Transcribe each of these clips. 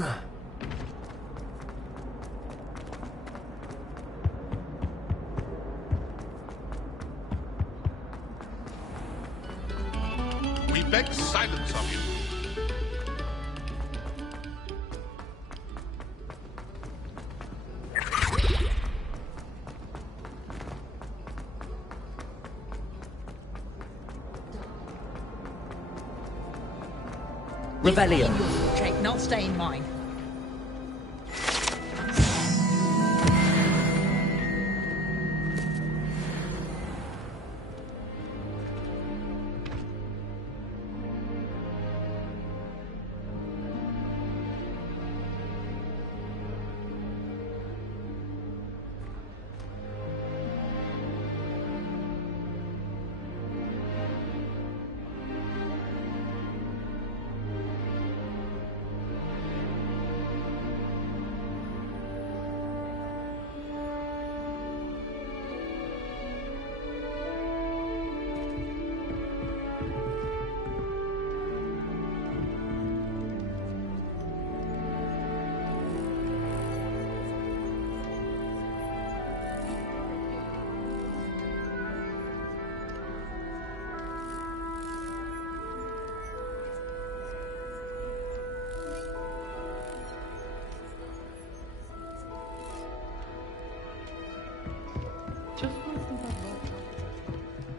We beg silence of you. Revelio. Jake, and I'll stay in mine.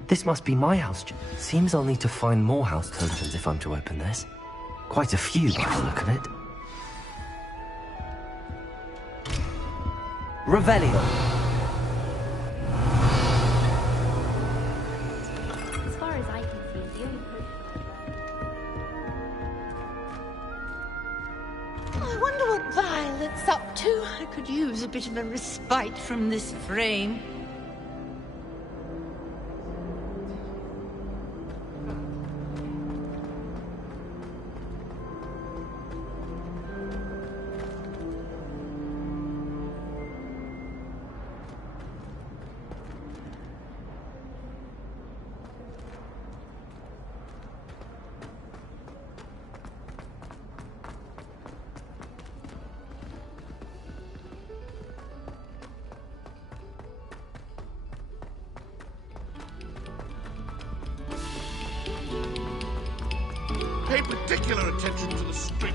This must be my house. Seems I'll need to find more house tokens if I'm to open this. Quite a few by the look of it. Revelio. As far as I can see, the only person... I wonder what Violet's up to. I could use a bit of a respite from this frame. Pay particular attention to the string.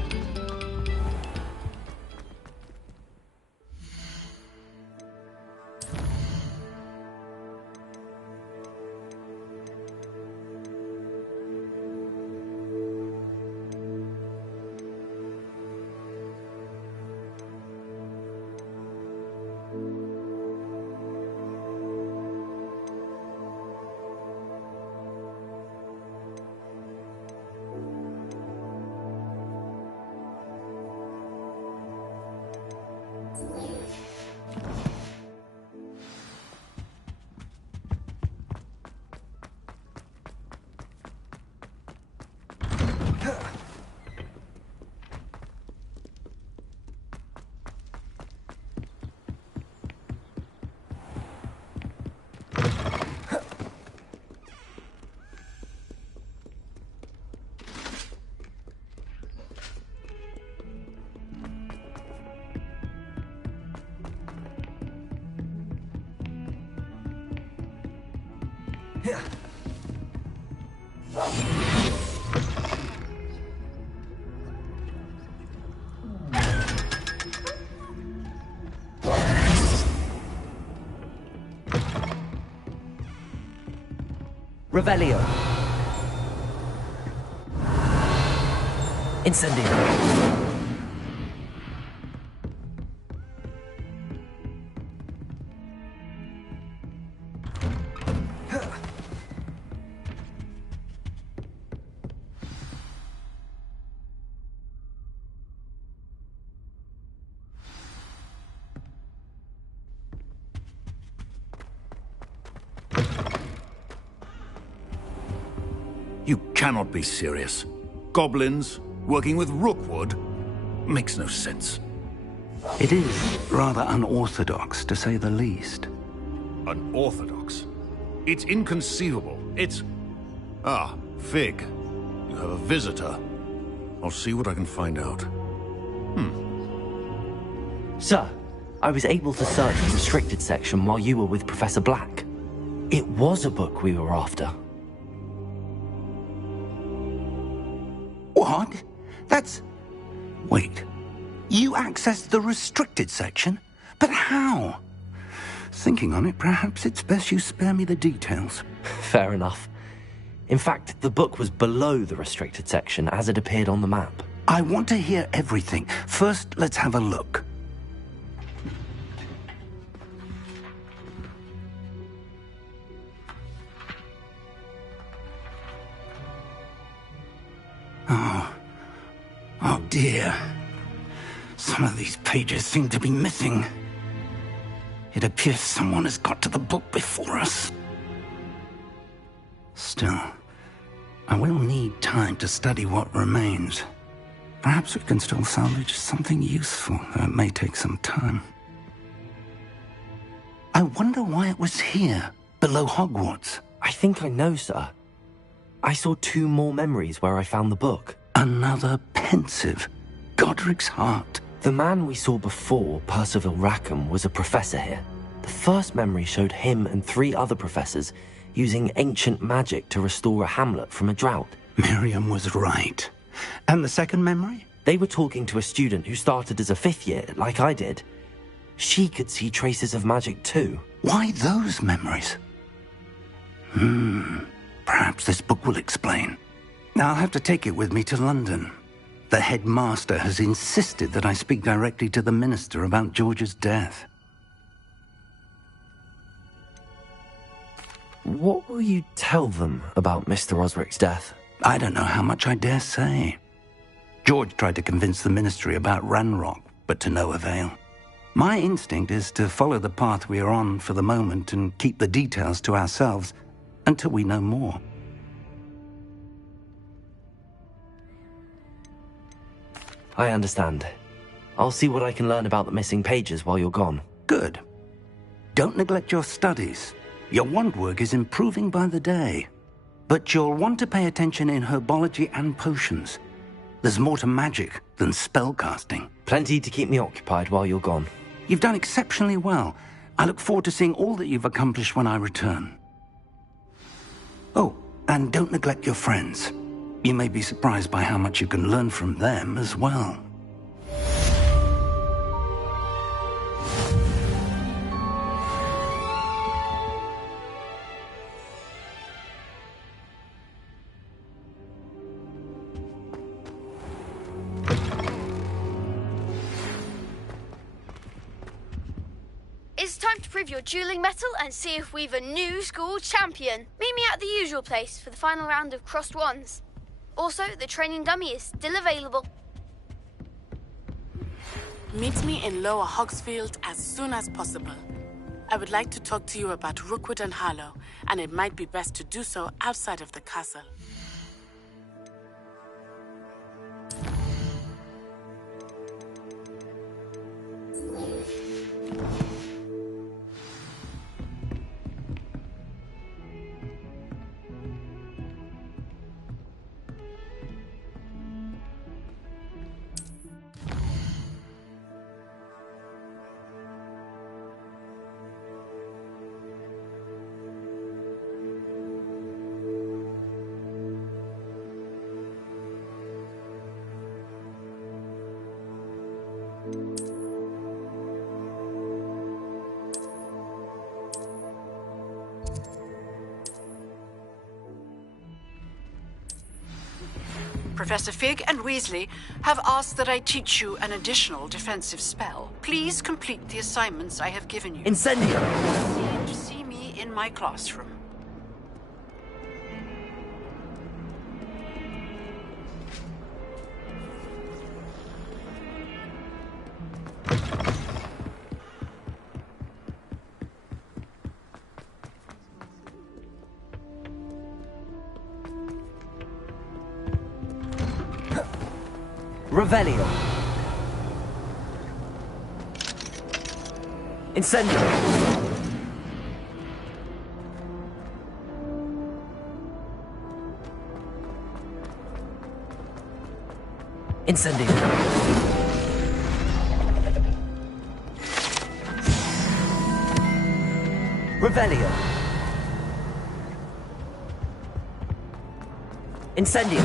Revelio. Incendio. You cannot be serious. Goblins working with Rookwood makes no sense. It is rather unorthodox, to say the least. Unorthodox? It's inconceivable. It's... Ah, Fig. You have a visitor. I'll see what I can find out. Sir, I was able to search the restricted section while you were with Professor Black. It was a book we were after. What? That's... Wait. You accessed the restricted section? But how? Thinking on it, perhaps it's best you spare me the details. Fair enough. In fact, the book was below the restricted section as it appeared on the map. I want to hear everything. First, let's have a look. Oh dear. Some of these pages seem to be missing. It appears someone has got to the book before us. Still, I will need time to study what remains. Perhaps we can still salvage something useful, though it may take some time. I wonder why it was here, below Hogwarts. I think I know, sir. I saw 2 more memories where I found the book. Another pensive. Godric's heart. The man we saw before, Percival Rackham, was a professor here. The first memory showed him and 3 other professors using ancient magic to restore a hamlet from a drought. Miriam was right. And the second memory? They were talking to a student who started as a 5th year, like I did. She could see traces of magic too. Why those memories? Perhaps this book will explain. Now I'll have to take it with me to London. The headmaster has insisted that I speak directly to the minister about George's death. What will you tell them about Mr. Osric's death? I don't know how much I dare say. George tried to convince the ministry about Ranrock, but to no avail. My instinct is to follow the path we are on for the moment and keep the details to ourselves until we know more. I understand. I'll see what I can learn about the missing pages while you're gone. Good. Don't neglect your studies. Your wand work is improving by the day. But you'll want to pay attention in herbology and potions. There's more to magic than spellcasting. Plenty to keep me occupied while you're gone. You've done exceptionally well. I look forward to seeing all that you've accomplished when I return. Oh, and don't neglect your friends. You may be surprised by how much you can learn from them as well. It's time to prove your dueling mettle and see if we've a new school champion. Meet me at the usual place for the final round of crossed wands. Also, the training dummy is still available. Meet me in Lower Hogsfield as soon as possible. I would like to talk to you about Rookwood and Harlow, and it might be best to do so outside of the castle. Professor Fig and Weasley have asked that I teach you an additional defensive spell. Please complete the assignments I have given you. Incendio! Need to see me in my classroom. Revelio. Incendio. Incendio. Revelio. Incendio.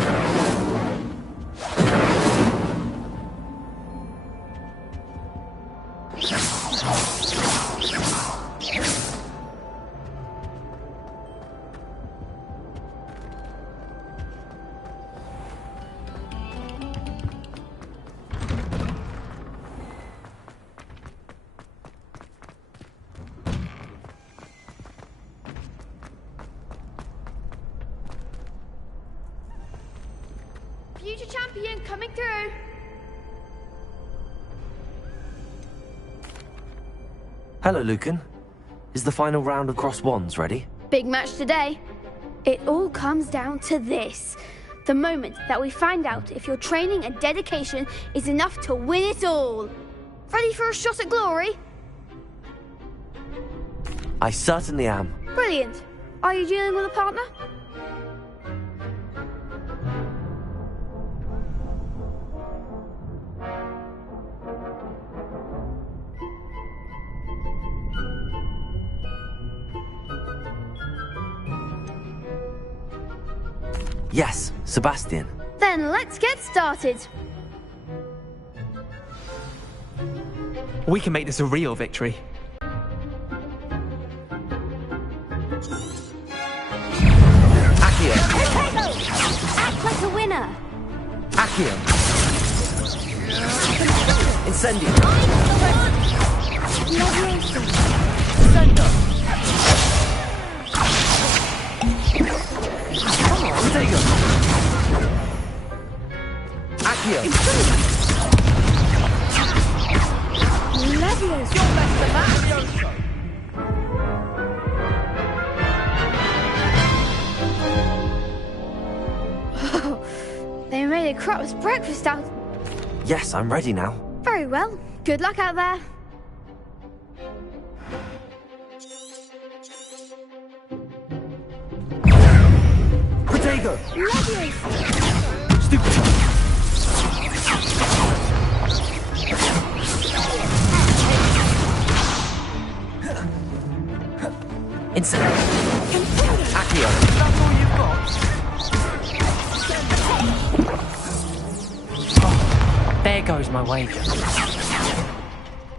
Future champion coming through. Hello, Lucan. Is the final round of Cross Wands ready? Big match today. It all comes down to this. The moment that we find out if your training and dedication is enough to win it all. Ready for a shot at glory? I certainly am. Brilliant. Are you dealing with a partner? Yes, Sebastian. Then let's get started. We can make this a real victory. Accio. Act like a winner. Accio. Incendio. Protego. Accio. They made a crap's breakfast out. Yes, I'm ready now. Very well. Good luck out there. Protego. Incendio. Accio. That's all you've got? There goes my wager.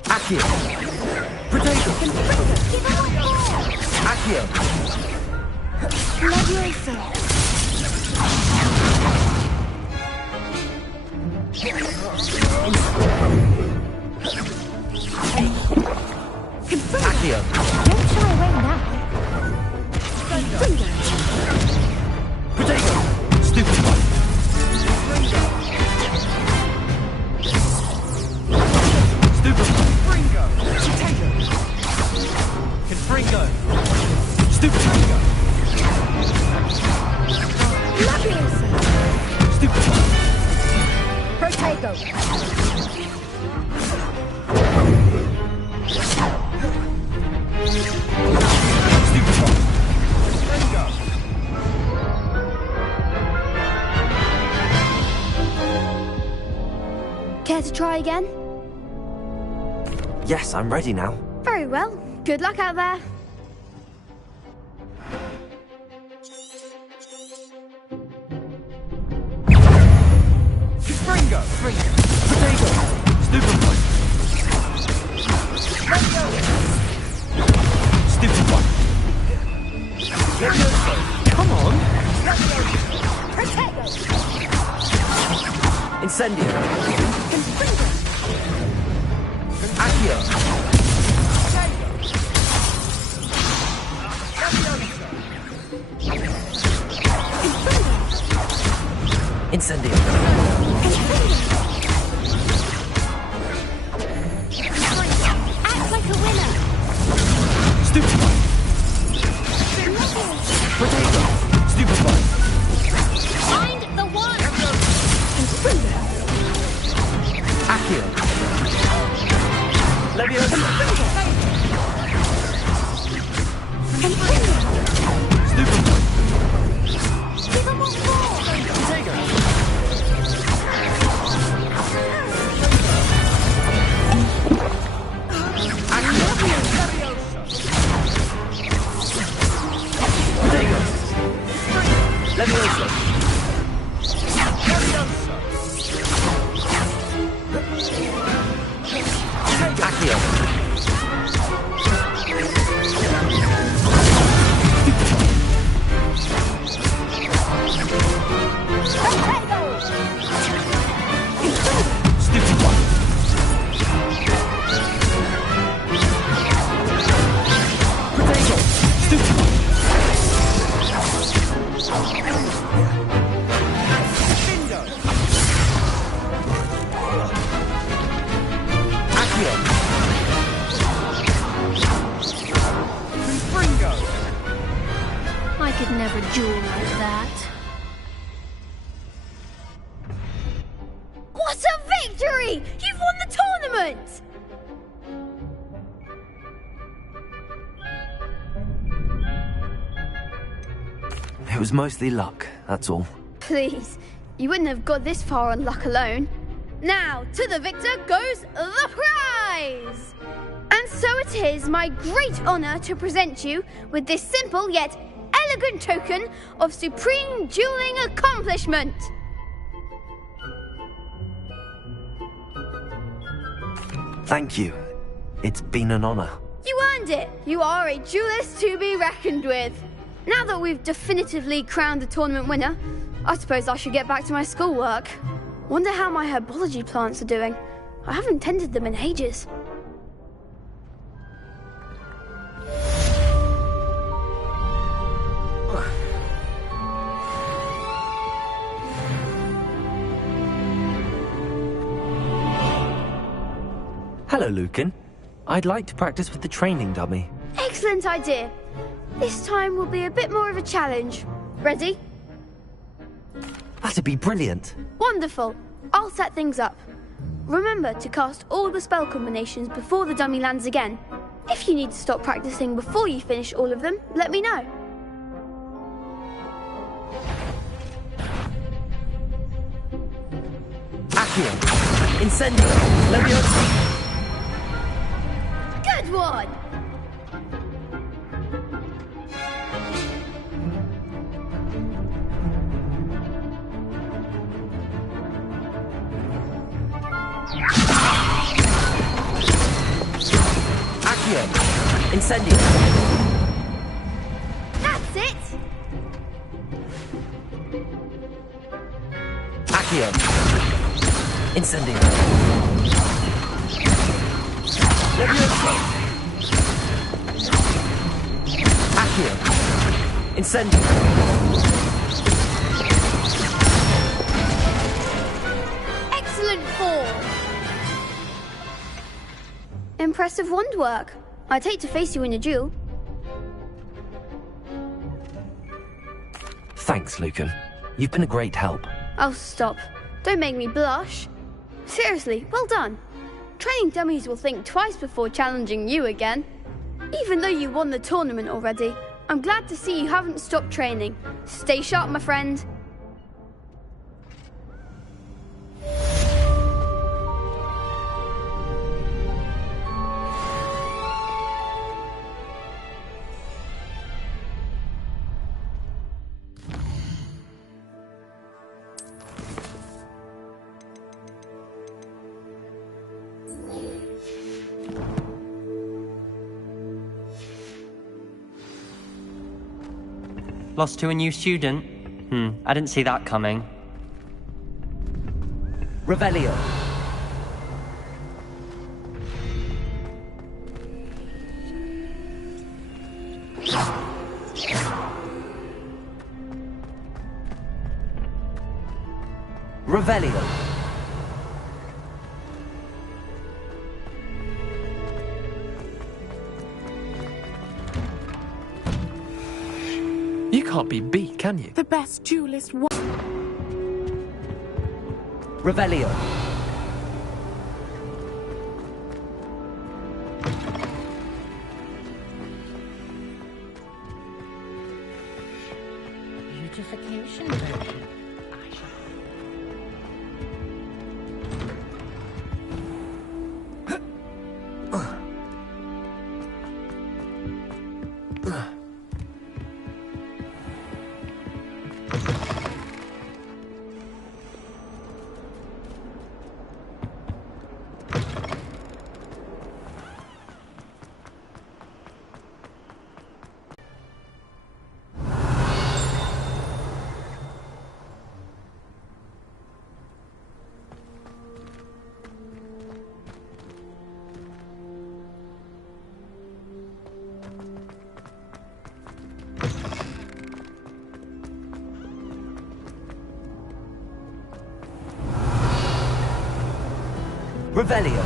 Accio. Protego. Accio. Accio. Don't shy away now. Protego. Stupid one. Stupid one. Fringo! Potato! Confringo! Stupid Fringo. Stupid one. Protego. Stupid one. Fringo! Care to try again? Yes, I'm ready now. Very well. Good luck out there. Fringo! Protego. Stupid one. Stupid one. Come on! Incendio. Accio. Incendio. Act like a winner. Stupid one. Protego. Stupid one. Find the one. Levioso! Accio! I could never duel like that. What a victory! You've won the tournament! It was mostly luck, that's all. Please, you wouldn't have got this far on luck alone. Now, to the victor goes the prize! And so it is my great honour to present you with this simple yet elegant token of supreme dueling accomplishment. Thank you. It's been an honor. You earned it. You are a duelist to be reckoned with. Now that we've definitively crowned the tournament winner, I suppose I should get back to my schoolwork. Wonder how my herbology plants are doing. I haven't tended them in ages. Hello, Lucan. I'd like to practice with the training dummy. Excellent idea. This time will be a bit more of a challenge. Ready? That'd be brilliant. Wonderful. I'll set things up. Remember to cast all the spell combinations before the dummy lands again. If you need to stop practicing before you finish all of them, let me know. Accio! Incendio! Levioso! Good one! Accio! Incendio! That's it! Accio! Incendio! Levioso! Accio! Incendio! Excellent form! Impressive wand work. I'd hate to face you in a duel. Thanks, Lucan. You've been a great help. Oh, stop. Don't make me blush. Seriously, well done. Training dummies will think twice before challenging you again. Even though you won the tournament already, I'm glad to see you haven't stopped training. Stay sharp, my friend. Lost to a new student? I didn't see that coming. Revelio. Revelio. You can't be beat, can you? The best duelist won. Revelio. Beautification version. Revelio.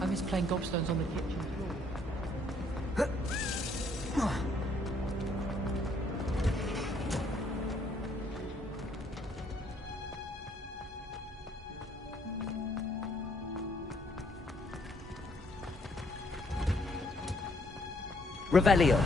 I miss playing gobstones on the kitchen floor. Revelio.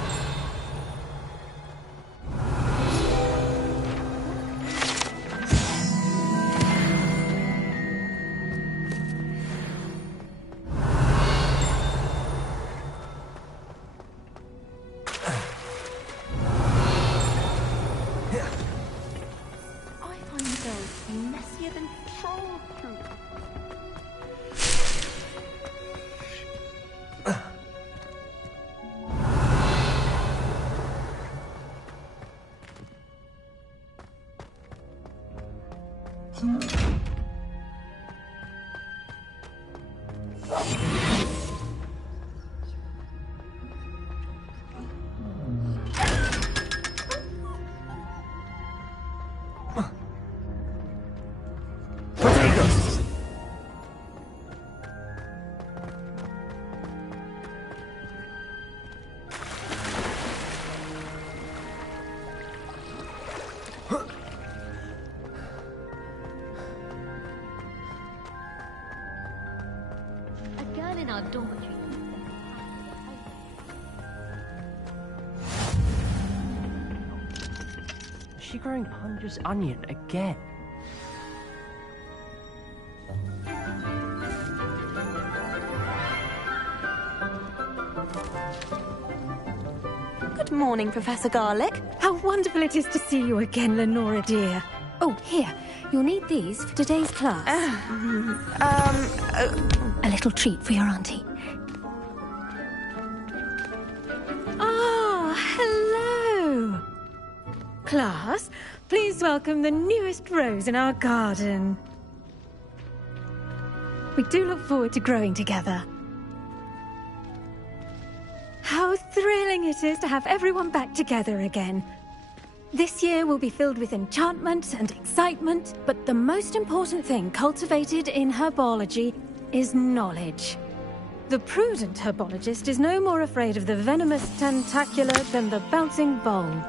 Messier than troll troop. In our dormitory. Is she growing Punja's onion again? Good morning, Professor Garlick. How wonderful it is to see you again, Lenora dear. Oh, here. You'll need these for today's class. A little treat for your auntie. Ah, hello. Class, please welcome the newest rose in our garden. We do look forward to growing together. How thrilling it is to have everyone back together again. This year will be filled with enchantment and excitement, but the most important thing cultivated in herbology is knowledge. The prudent herbologist is no more afraid of the venomous tentacula than the bouncing bulb.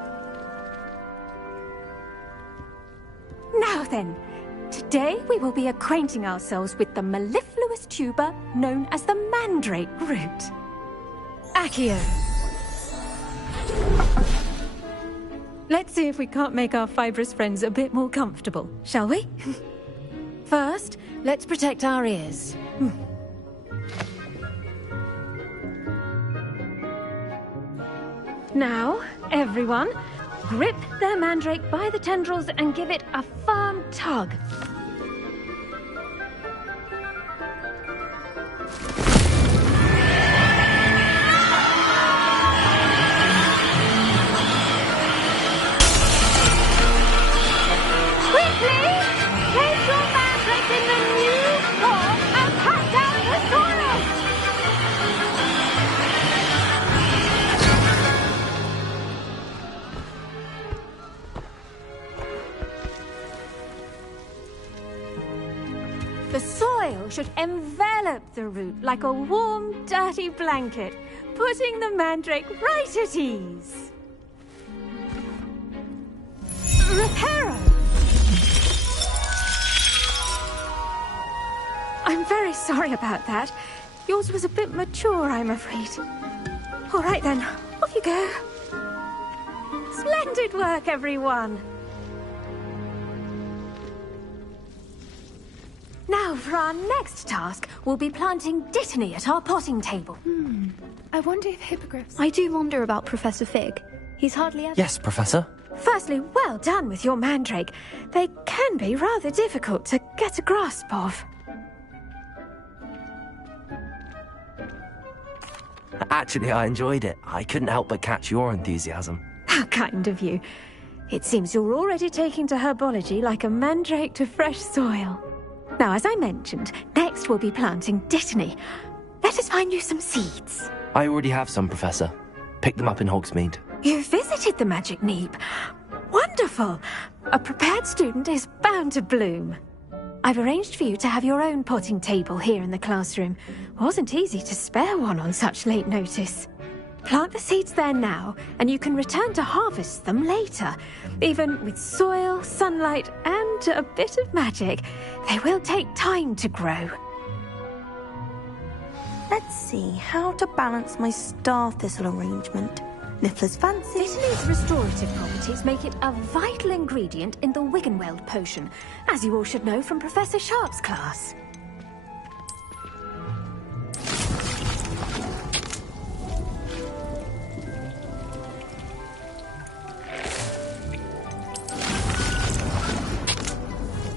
Now then, today we will be acquainting ourselves with the mellifluous tuber known as the mandrake root. Accio. Let's see if we can't make our fibrous friends a bit more comfortable, shall we? First, let's protect our ears. Now, everyone, grip their mandrake by the tendrils and give it a firm tug. The soil should envelop the root like a warm, dirty blanket, putting the mandrake right at ease. Reparo! I'm very sorry about that. Yours was a bit mature, I'm afraid. All right then, off you go. Splendid work, everyone. Now, for our next task, we'll be planting Dittany at our potting table. I wonder if hippogriffs... I do wonder about Professor Fig. He's hardly ever... Yes, Professor. Firstly, well done with your mandrake. They can be rather difficult to get a grasp of. Actually, I enjoyed it. I couldn't help but catch your enthusiasm. How kind of you. It seems you're already taking to herbology like a mandrake to fresh soil. Now, as I mentioned, next we'll be planting Dittany. Let us find you some seeds. I already have some, Professor. Picked them up in Hogsmeade. You visited the Magic Neep. Wonderful! A prepared student is bound to bloom. I've arranged for you to have your own potting table here in the classroom. Wasn't easy to spare one on such late notice. Plant the seeds there now, and you can return to harvest them later. Even with soil, sunlight, and a bit of magic, they will take time to grow. Let's see how to balance my star thistle arrangement. Niffler's fancy. Dittany's restorative properties make it a vital ingredient in the Wiggenweld potion, as you all should know from Professor Sharp's class.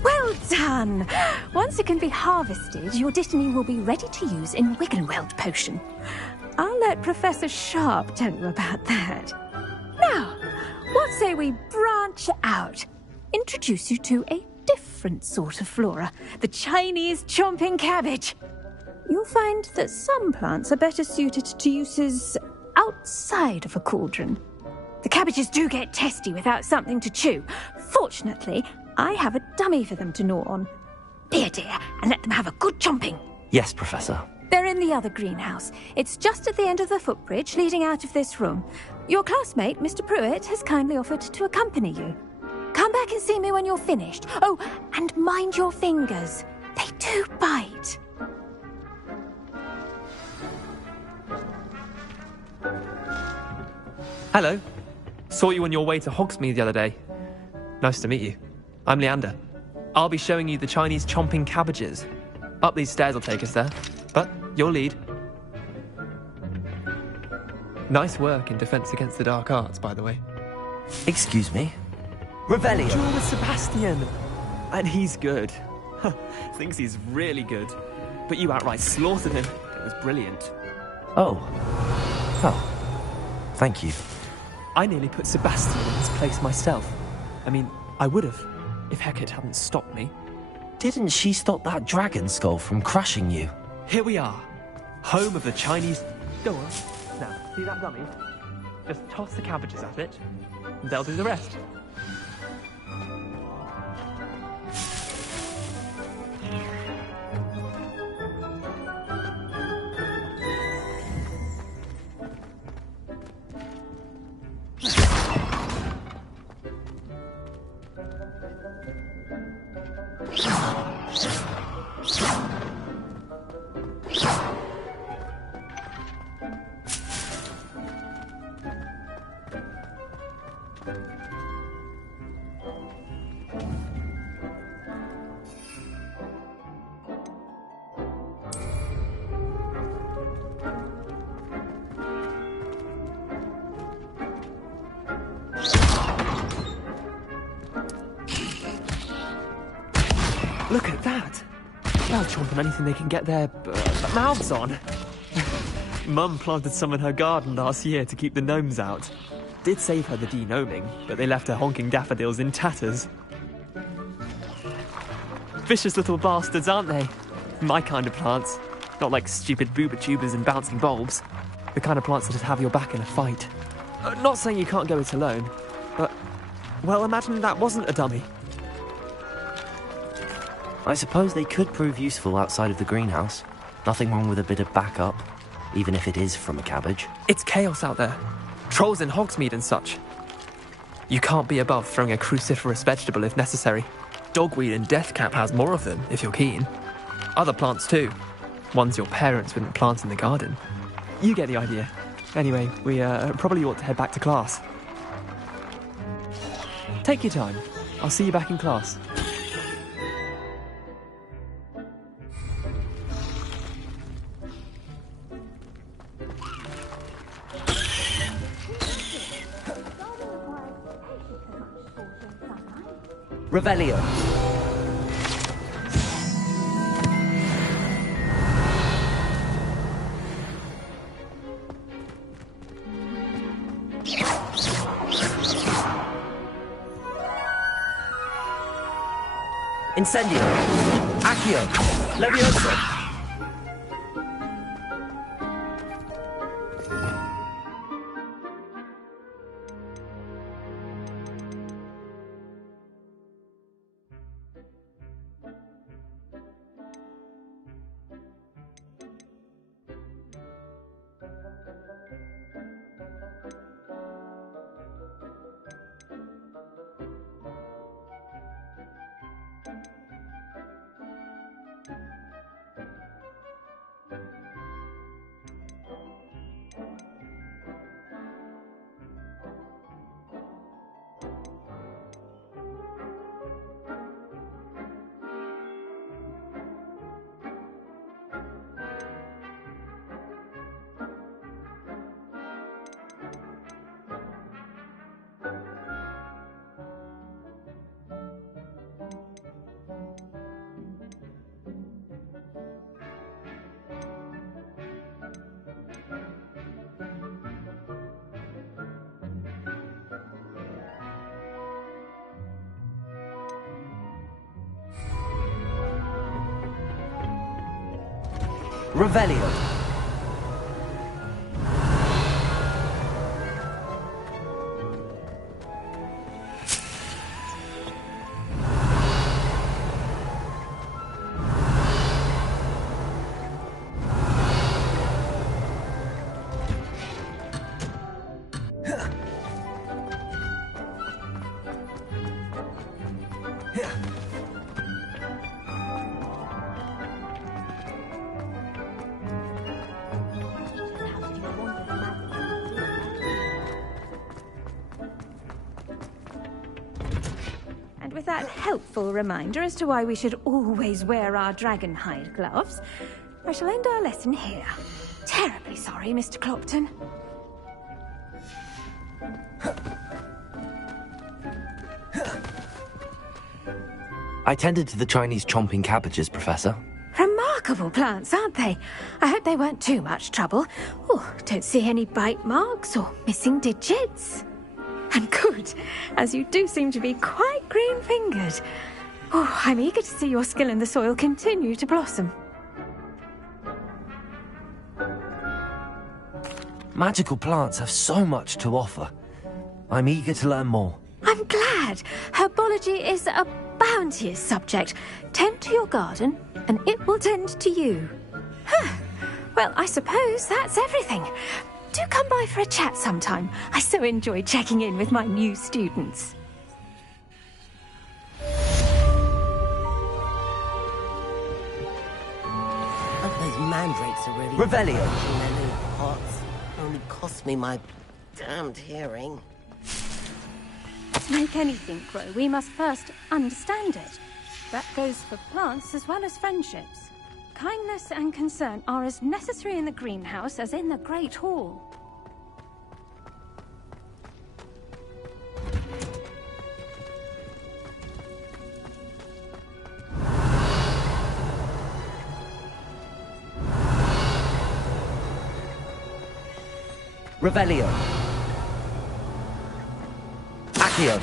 Well done! Once it can be harvested, your Dittany will be ready to use in Wiggenweld potion. I'll let Professor Sharp tell you about that. Now, what say we branch out? Introduce you to a different sort of flora, the Chinese chomping cabbage. You'll find that some plants are better suited to uses outside of a cauldron. The cabbages do get testy without something to chew. Fortunately, I have a dummy for them to gnaw on. Be a dear and let them have a good chomping. Yes, Professor. They're in the other greenhouse. It's just at the end of the footbridge leading out of this room. Your classmate, Mr. Pruitt, has kindly offered to accompany you. Come back and see me when you're finished. Oh, and mind your fingers. They do bite. Hello. Saw you on your way to Hogsmeade the other day. Nice to meet you. I'm Leander. I'll be showing you the Chinese chomping cabbages. Up these stairs will take us there. But your lead. Nice work in Defense Against the Dark Arts, by the way. Excuse me? Revelio! Duel with Sebastian! And he's good. Thinks he's really good. But you outright slaughtered him. It was brilliant. Oh. Thank you. I nearly put Sebastian in his place myself. I mean, I would have, if Hecate hadn't stopped me. Didn't she stop that dragon skull from crushing you? Here we are, home of the Chinese... Go on. Now, see that dummy? Just toss the cabbages at it, and they'll do the rest. Look at that! They'll chomp on anything they can get their mouths on. Mum planted some in her garden last year to keep the gnomes out. Did save her the de-gnoming, but they left her honking daffodils in tatters. Vicious little bastards, aren't they? My kind of plants. Not like stupid booba tubers and bouncing bulbs. The kind of plants that'd have your back in a fight. Not saying you can't go it alone, but... well, imagine that wasn't a dummy. I suppose they could prove useful outside of the greenhouse. Nothing wrong with a bit of backup, even if it is from a cabbage. It's chaos out there. Trolls in Hogsmeade and such. You can't be above throwing a cruciferous vegetable if necessary. Dogweed and deathcap has more of them, if you're keen. Other plants too. Ones your parents wouldn't plant in the garden. You get the idea. Anyway, we probably ought to head back to class. Take your time. I'll see you back in class. Revelio. Incendio! Accio! Levioso! Revelio. With that helpful reminder as to why we should always wear our dragonhide gloves, I shall end our lesson here. Terribly sorry, Mr. Clopton. I tended to the Chinese chomping cabbages, Professor. Remarkable plants, aren't they? I hope they weren't too much trouble. Oh, don't see any bite marks or missing digits. And good, as you do seem to be quite green-fingered. Oh, I'm eager to see your skill in the soil continue to blossom. Magical plants have so much to offer. I'm eager to learn more. I'm glad. Herbology is a bounteous subject. Tend to your garden, and it will tend to you. Huh. Well, I suppose that's everything. Do come by for a chat sometime. I so enjoy checking in with my new students. But those mandrakes are really... Revelio. In their little pots. Only cost me my damned hearing. To make anything grow, we must first understand it. That goes for plants as well as friendships. Kindness and concern are as necessary in the greenhouse as in the Great Hall. Revelio. Accio.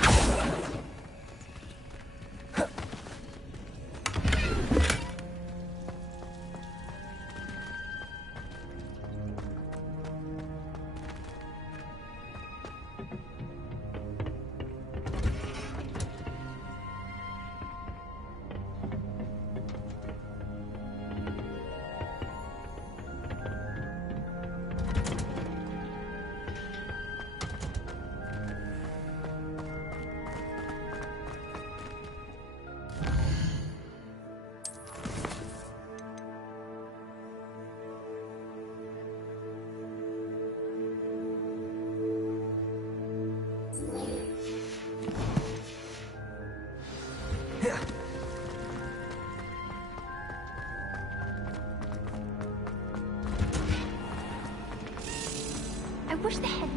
I wish the head...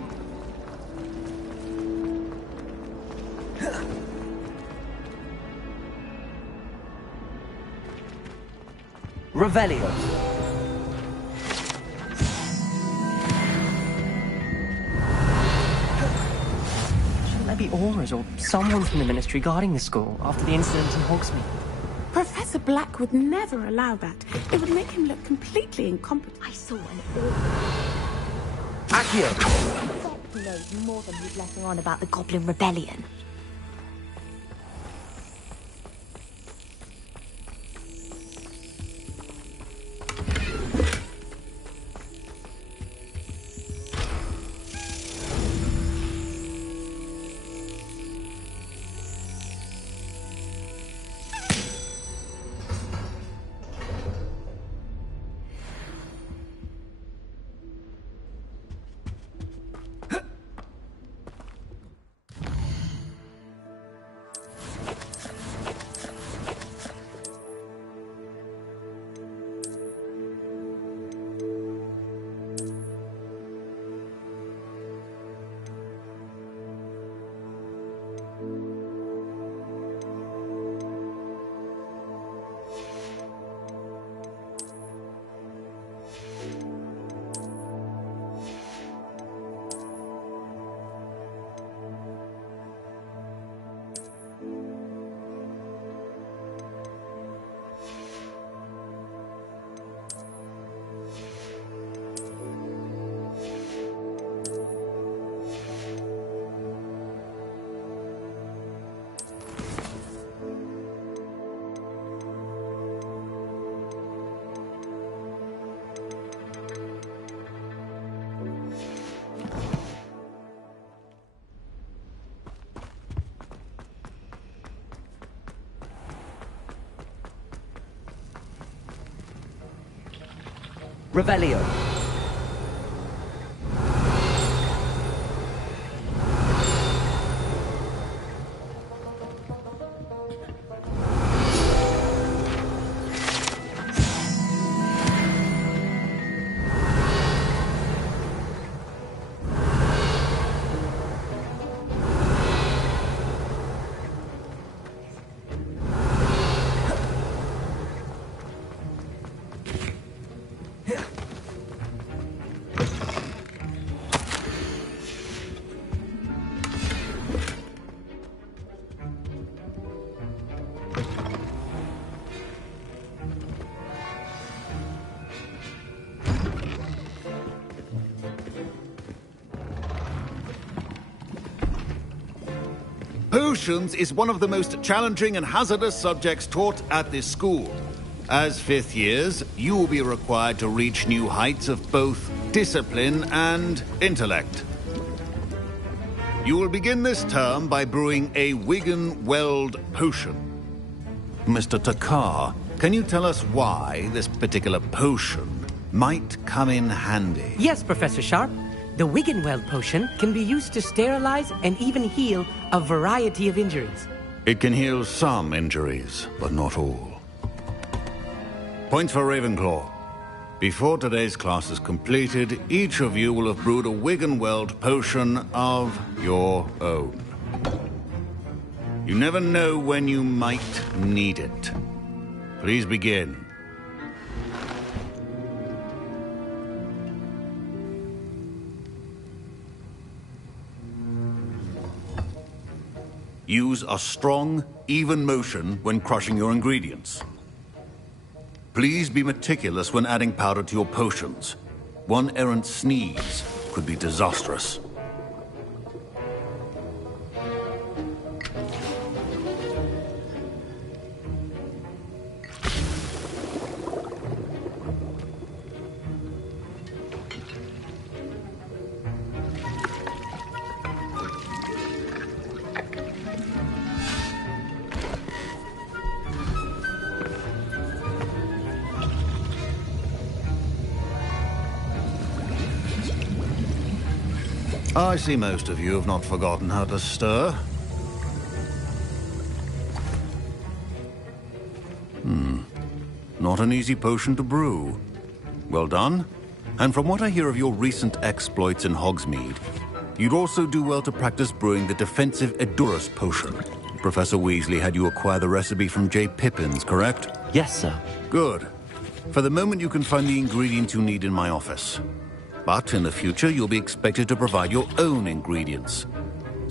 Revelio. Shouldn't there be Aurors or someone from the Ministry guarding the school after the incident in Hogsmeade? Professor Black would never allow that. It would make him look completely incompetent. I saw an Accio! He knows more than he's letting on about the Goblin Rebellion. Revelio. Potions is one of the most challenging and hazardous subjects taught at this school. As fifth years, you will be required to reach new heights of both discipline and intellect. You will begin this term by brewing a Wiggenweld potion. Mr. Takar, can you tell us why this particular potion might come in handy? Yes, Professor Sharp. The Wiggenweld potion can be used to sterilize and even heal a variety of injuries. It can heal some injuries, but not all. Points for Ravenclaw. Before today's class is completed, each of you will have brewed a Wiggenweld potion of your own. You never know when you might need it. Please begin. Use a strong, even motion when crushing your ingredients. Please be meticulous when adding powder to your potions. One errant sneeze could be disastrous. I see most of you have not forgotten how to stir. Not an easy potion to brew. Well done. And from what I hear of your recent exploits in Hogsmeade, you'd also do well to practice brewing the defensive Edurus potion. Professor Weasley had you acquire the recipe from J. Pippins, correct? Yes, sir. Good. For the moment, you can find the ingredients you need in my office. But in the future, you'll be expected to provide your own ingredients.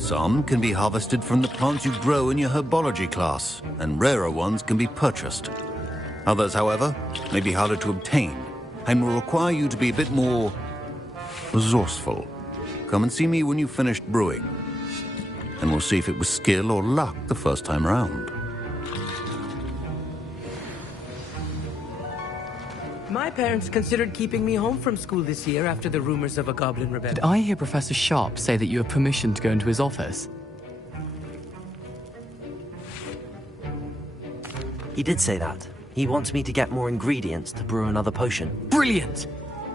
Some can be harvested from the plants you grow in your herbology class, and rarer ones can be purchased. Others, however, may be harder to obtain, and will require you to be a bit more resourceful. Come and see me when you've finished brewing, and we'll see if it was skill or luck the first time round. My parents considered keeping me home from school this year after the rumors of a goblin rebellion. Did I hear Professor Sharp say that you have permission to go into his office? He did say that. He wants me to get more ingredients to brew another potion. Brilliant!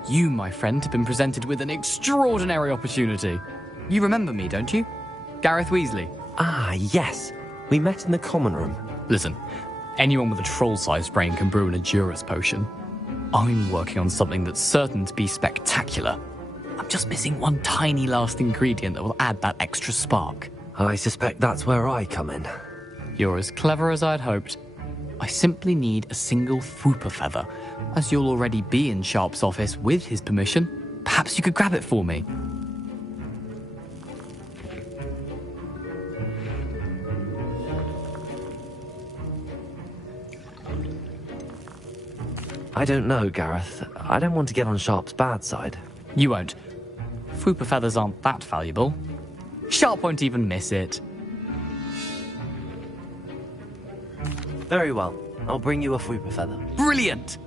You, my friend, have been presented with an extraordinary opportunity. You remember me, don't you? Gareth Weasley. Ah, yes. We met in the common room. Listen, anyone with a troll-sized brain can brew an Edurus potion. I'm working on something that's certain to be spectacular. I'm just missing one tiny last ingredient that will add that extra spark. I suspect that's where I come in. You're as clever as I'd hoped. I simply need a single Fwooper feather. As you'll already be in Sharp's office with his permission, perhaps you could grab it for me. I don't know, Gareth. I don't want to get on Sharp's bad side. You won't. Fwooper feathers aren't that valuable. Sharp won't even miss it. Very well. I'll bring you a Fwooper feather. Brilliant!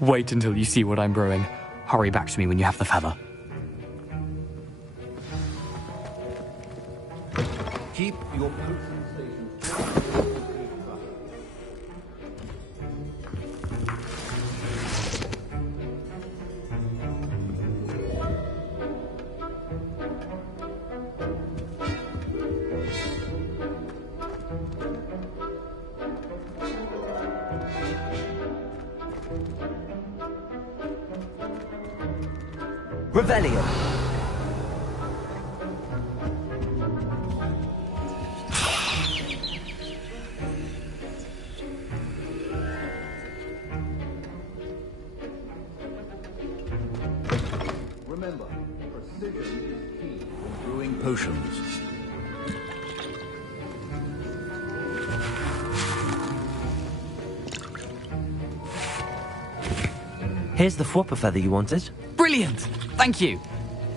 Wait until you see what I'm brewing. Hurry back to me when you have the feather. Keep your potion station. Revelio. Remember, precision is key in brewing potions. Here's the Fwooper feather you wanted. Brilliant! Thank you.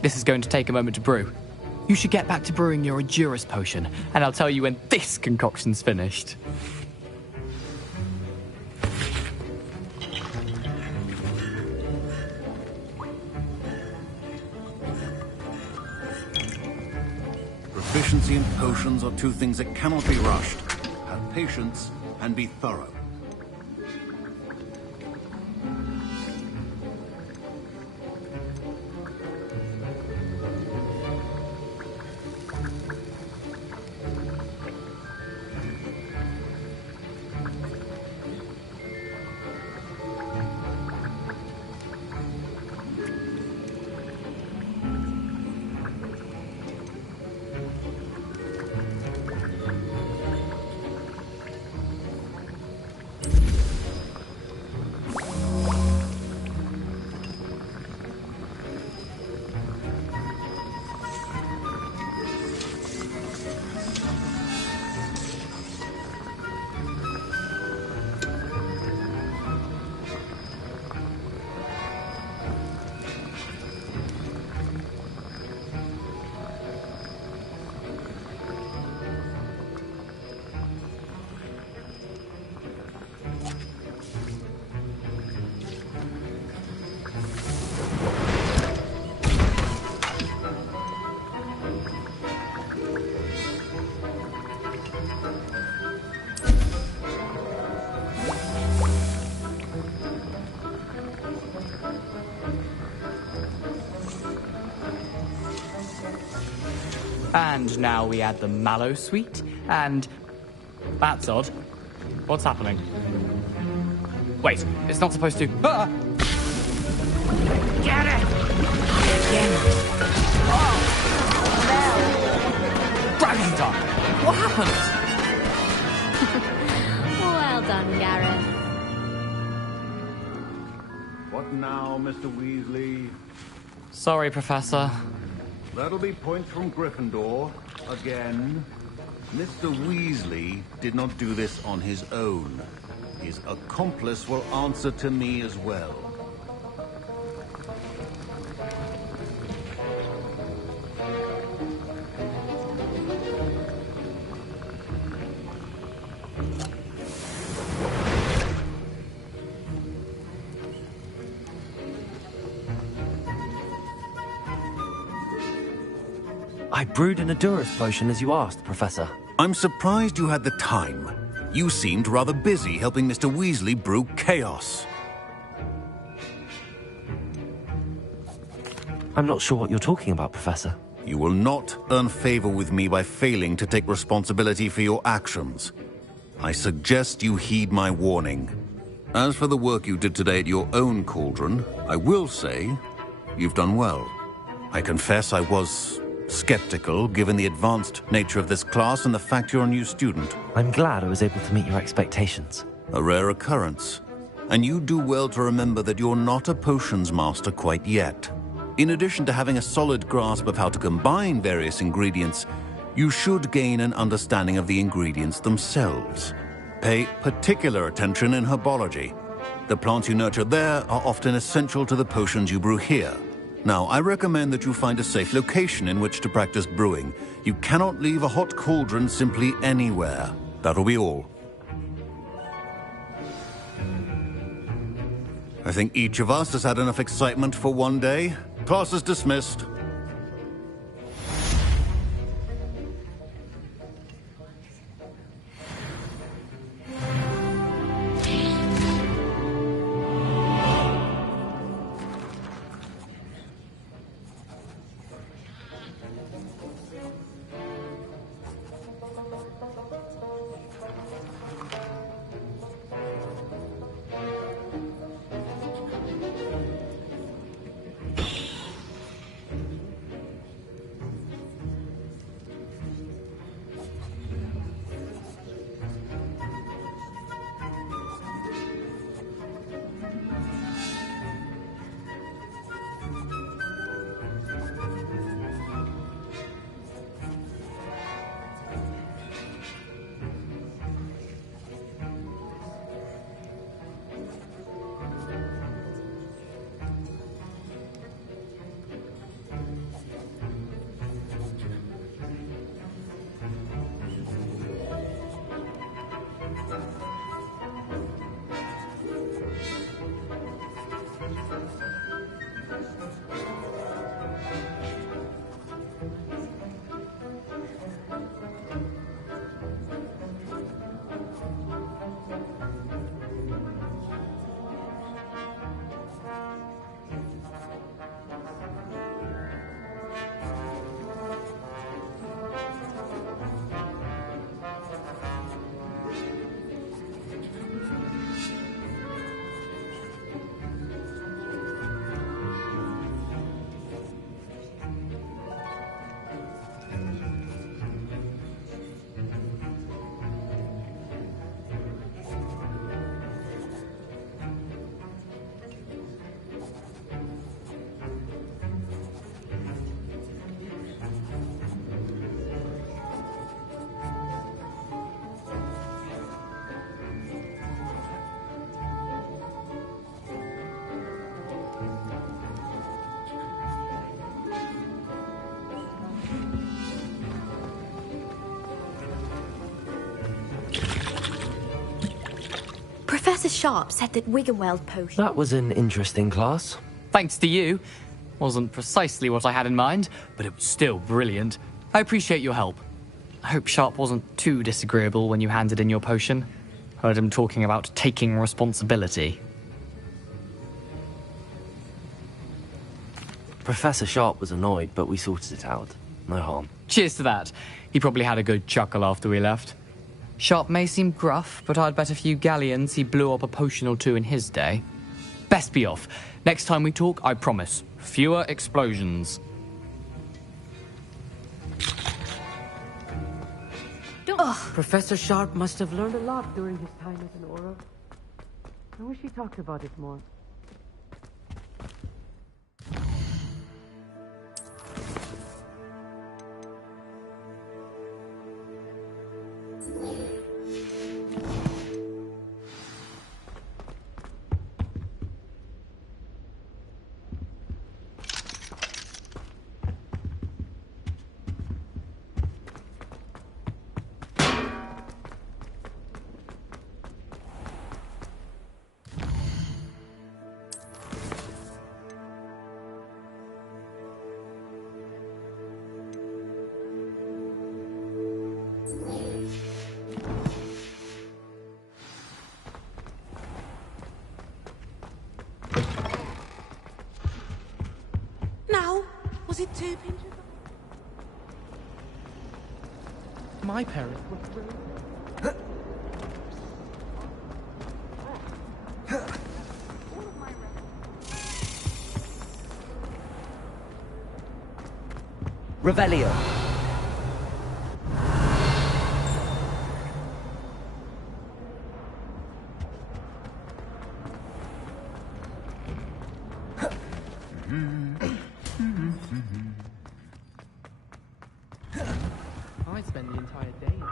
This is going to take a moment to brew. You should get back to brewing your Edurus potion, and I'll tell you when this concoction's finished. Proficiency in potions are two things that cannot be rushed. Have patience and be thorough. And now we add the mallow sweet, and... That's odd. What's happening? Wait, it's not supposed to... Ah! Get it! Again. Oh! Dragon Dog! What happened? Well done, Gareth. What now, Mr. Weasley? Sorry, Professor. That'll be points from Gryffindor. again. Mr. Weasley did not do this on his own. His accomplice will answer to me as well. I brewed an Adurus potion as you asked, Professor. I'm surprised you had the time. You seemed rather busy helping Mr. Weasley brew chaos. I'm not sure what you're talking about, Professor. You will not earn favor with me by failing to take responsibility for your actions. I suggest you heed my warning. As for the work you did today at your own cauldron, I will say you've done well. I confess I was skeptical, given the advanced nature of this class and the fact you're a new student. I'm glad I was able to meet your expectations. A rare occurrence. And you do well to remember that you're not a potions master quite yet. In addition to having a solid grasp of how to combine various ingredients, you should gain an understanding of the ingredients themselves. Pay particular attention in herbology. The plants you nurture there are often essential to the potions you brew here. Now, I recommend that you find a safe location in which to practice brewing. You cannot leave a hot cauldron simply anywhere. That'll be all. I think each of us has had enough excitement for one day. Class is dismissed. Professor Sharp said that Wiggenweld potion... That was an interesting class. Thanks to you. Wasn't precisely what I had in mind, but it was still brilliant. I appreciate your help. I hope Sharp wasn't too disagreeable when you handed in your potion. Heard him talking about taking responsibility. Professor Sharp was annoyed, but we sorted it out. No harm. Cheers to that. He probably had a good chuckle after we left. Sharp may seem gruff, but I'd bet a few galleons he blew up a potion or two in his day. Best be off. Next time we talk, I promise, fewer explosions. Professor Sharp must have learned a lot during his time as an Auror. I wish he talked about it more. Now, was it too painful? My parents were Revelio. I spend the entire day in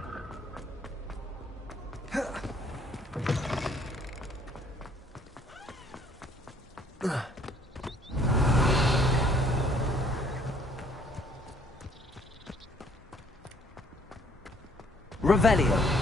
Revelio.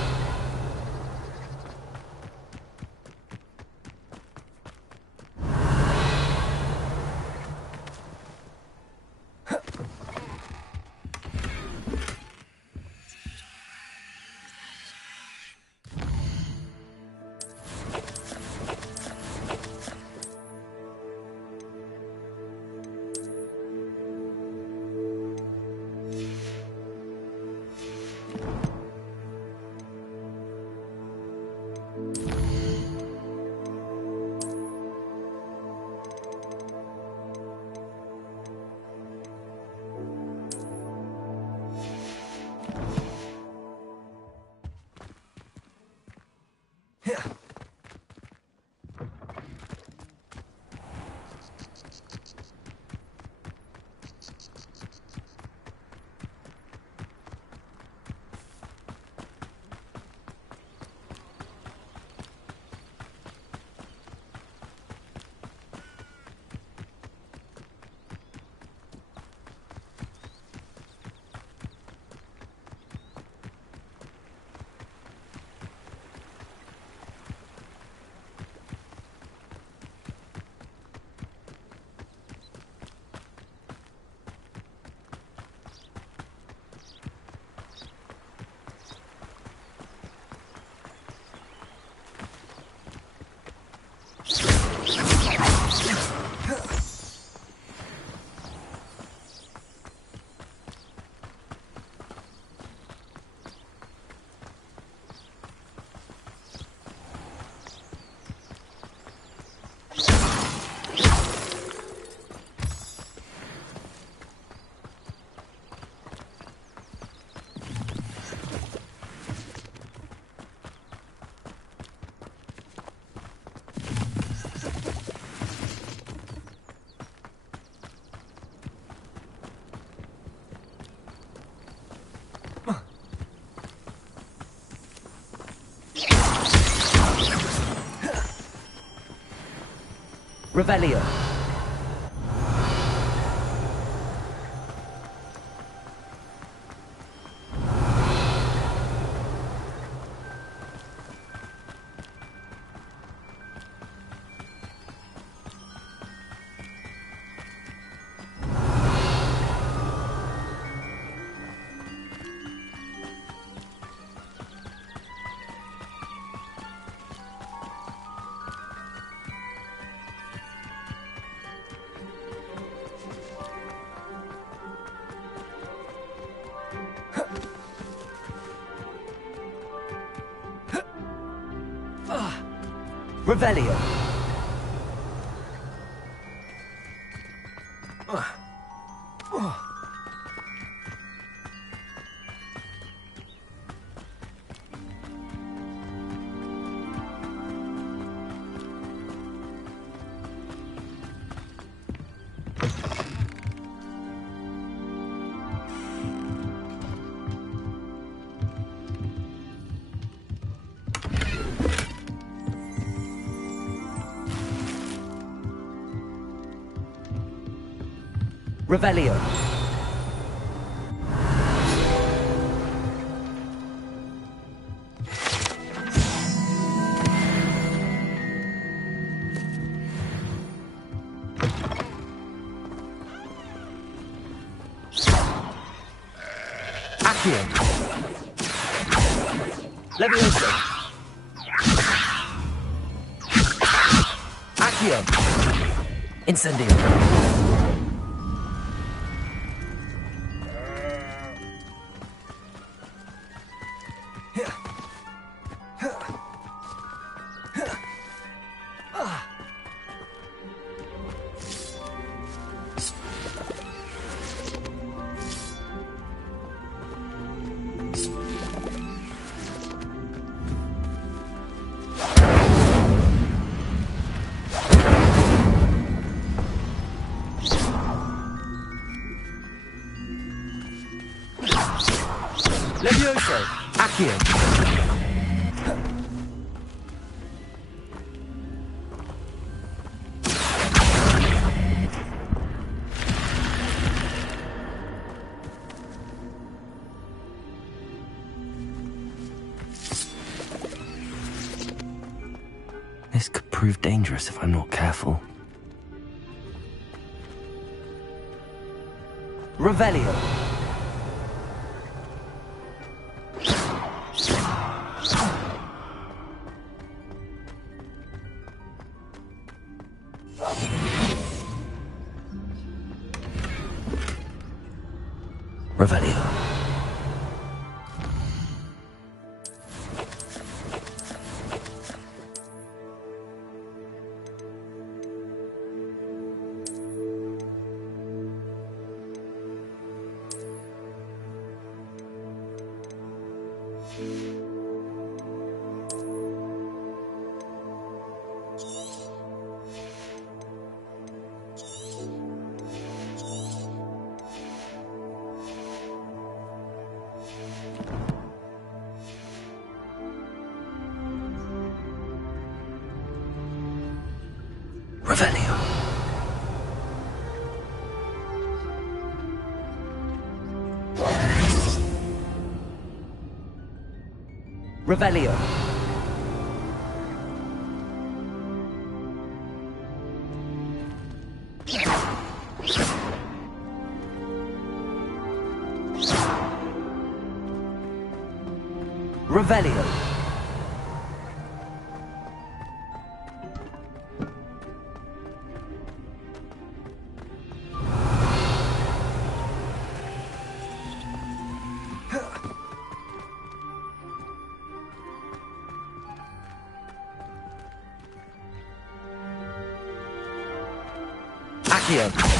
Revelio. Revelio. Revelio. Accio. Levioso. Accio. Incendio. Levioso. Accio. This could prove dangerous if I'm not careful. Revelio. Revelio. Revelio. Revelio. Revelio. Accio.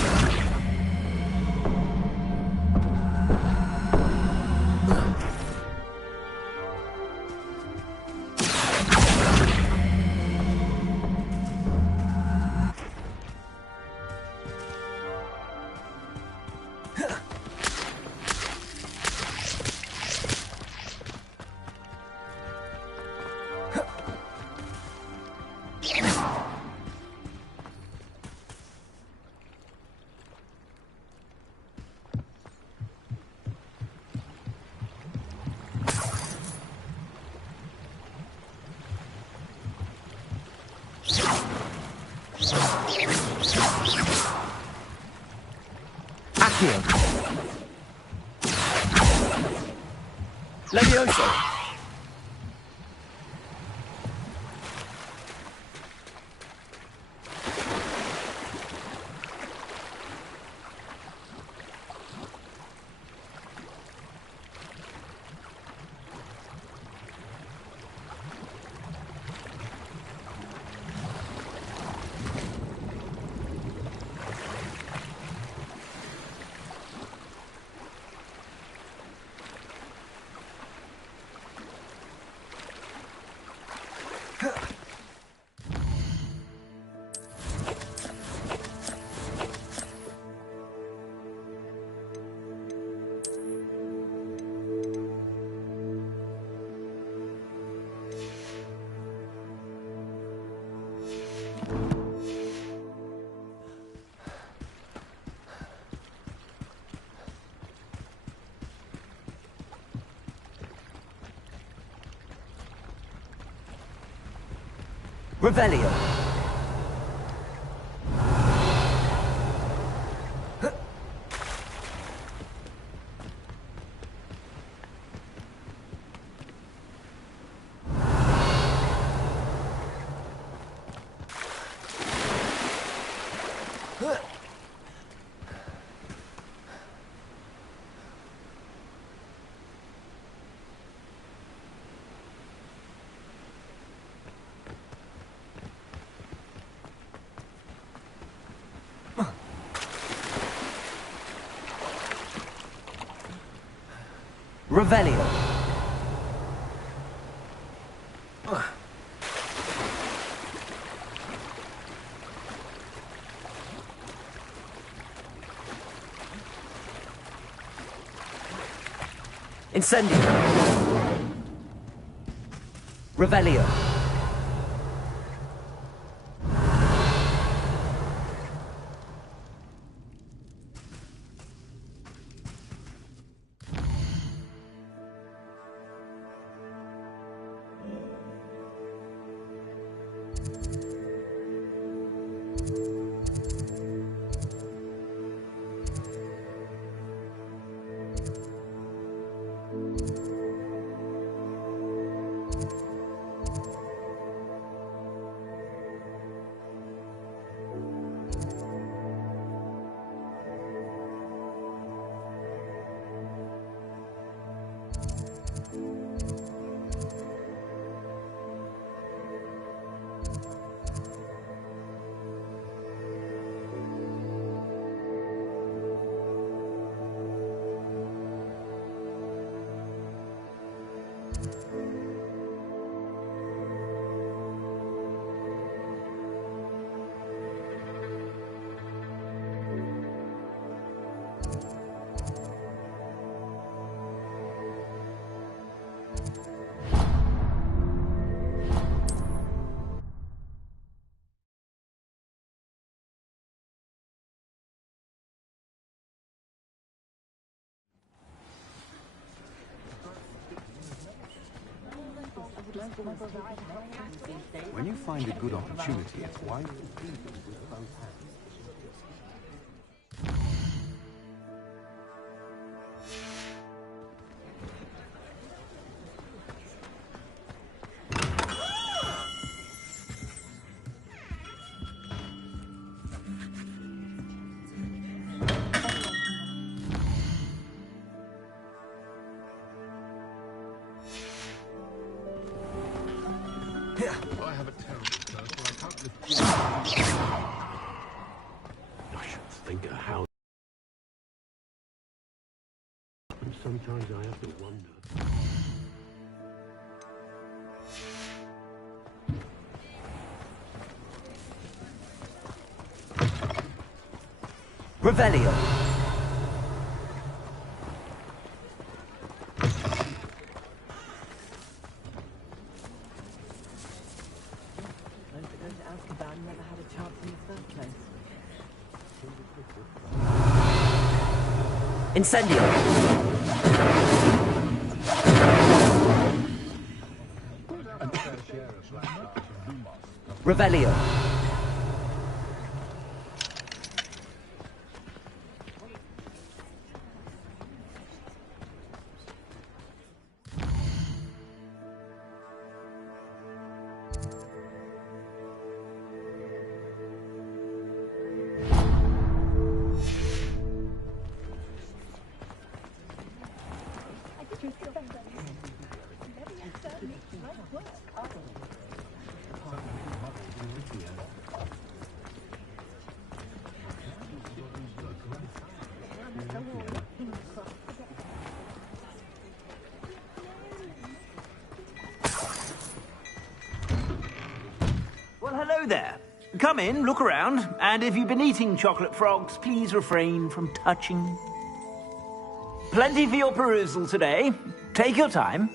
Accio. Levioso. Revelio. Revelio. Incendio. Revelio. When you find a good opportunity, it's wise to seize it with both hands. I have a terrible thirst, but I can't lift. I should think of how. And sometimes I have to wonder. Revelio. Incendio. Revelio. Well, hello there. Come in, look around, and if you've been eating chocolate frogs, please refrain from touching. Plenty for your perusal today. Take your time.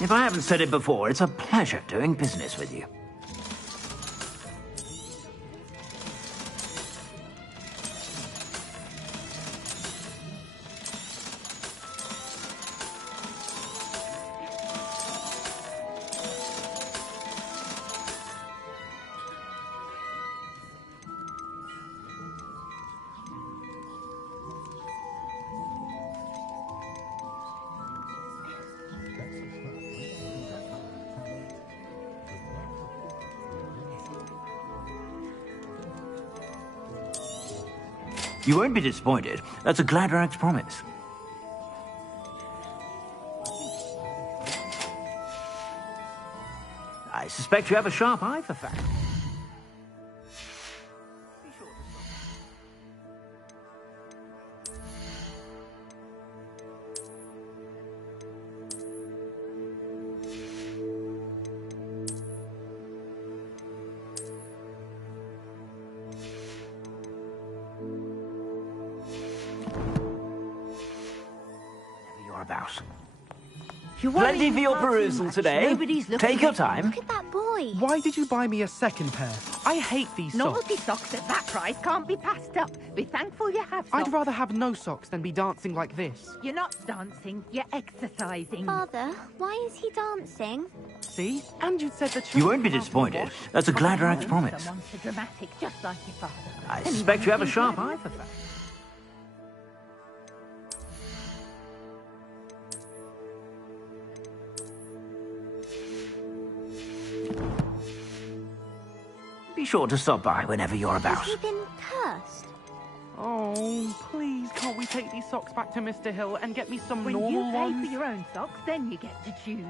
If I haven't said it before, it's a pleasure doing business with you. You won't be disappointed. That's a Gladrax promise. I suspect you have a sharp eye for facts. Plenty for your perusal today. Nobody's looking. Take your time. Look at that boy. Why did you buy me a second pair? I hate these socks. Novelty socks at that price can't be passed up. Be thankful you have socks. I'd rather have no socks than be dancing like this. You're not dancing, you're exercising. Father, why is he dancing? See? And you said that You won't be disappointed. That's a Gladrax promise. Someone so dramatic, just like your father. I suspect you have a sharp eye for facts. Be sure to stop by whenever you're about. Has he been cursed? Oh, please, can't we take these socks back to Mr. Hill and get me some When normal you pay ones? for your own socks, then you get to choose.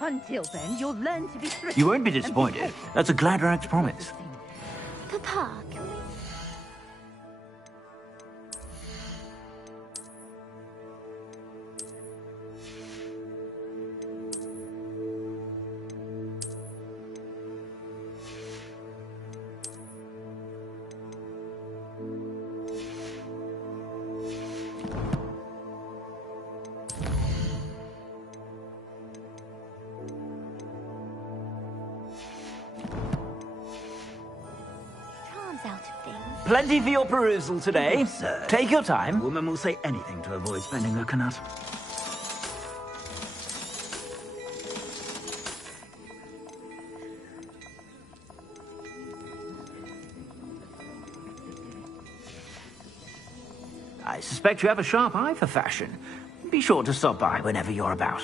Until then, you'll learn to be thrifty. You won't be and disappointed. patient. That's a Gladrax promise. Papa, can we... out of things. Plenty for your perusal today. Take your time. Woman will say anything to avoid spending her canut. I suspect you have a sharp eye for fashion. Be sure to stop by whenever you're about.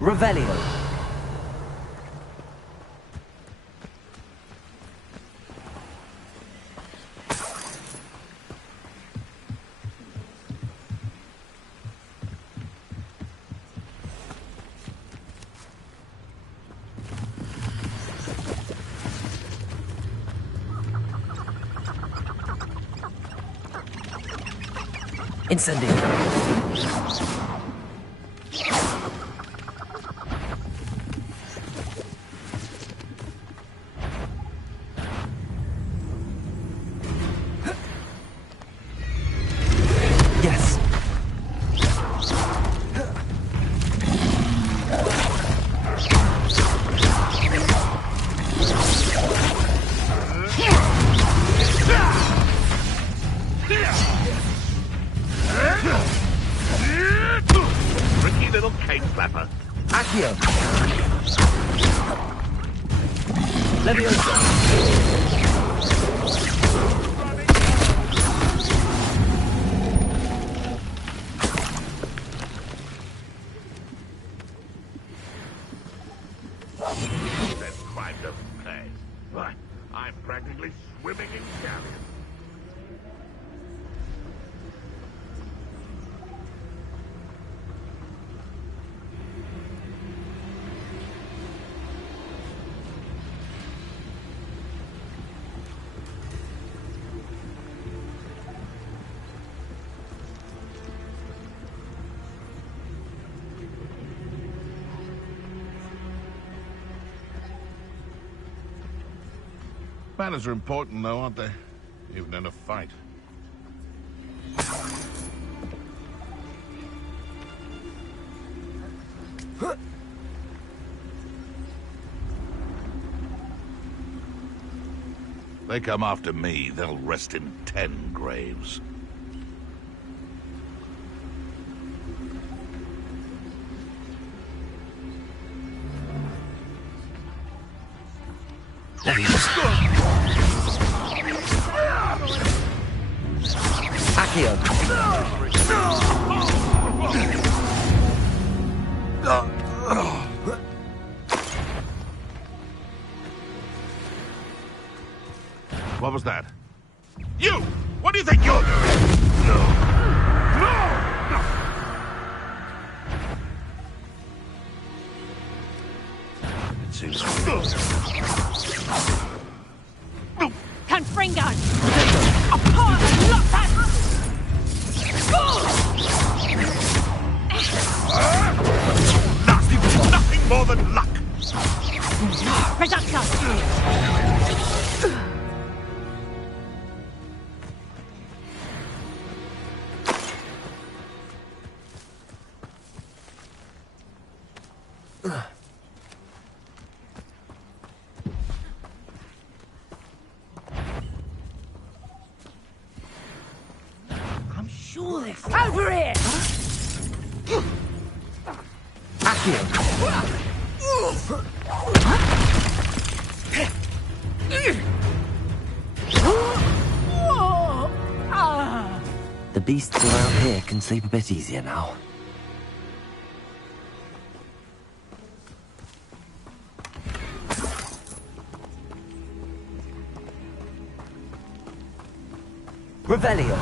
Revelio. Incendio. Yes. Tricky little cake flapper. Accio. Leviosa. That crime doesn't pay. Why, I'm practically swimming in galleons. Manners are important, though, aren't they? Even in a fight. They come after me, they'll rest in 10 graves. Accio. What was that? You! What do you think you're doing? No! It seems... Confringo! Apart and lock that! Nasty was nothing more than luck! Reducto! I'm sure this. Over here! The beasts around here can sleep a bit easier now. Revelio.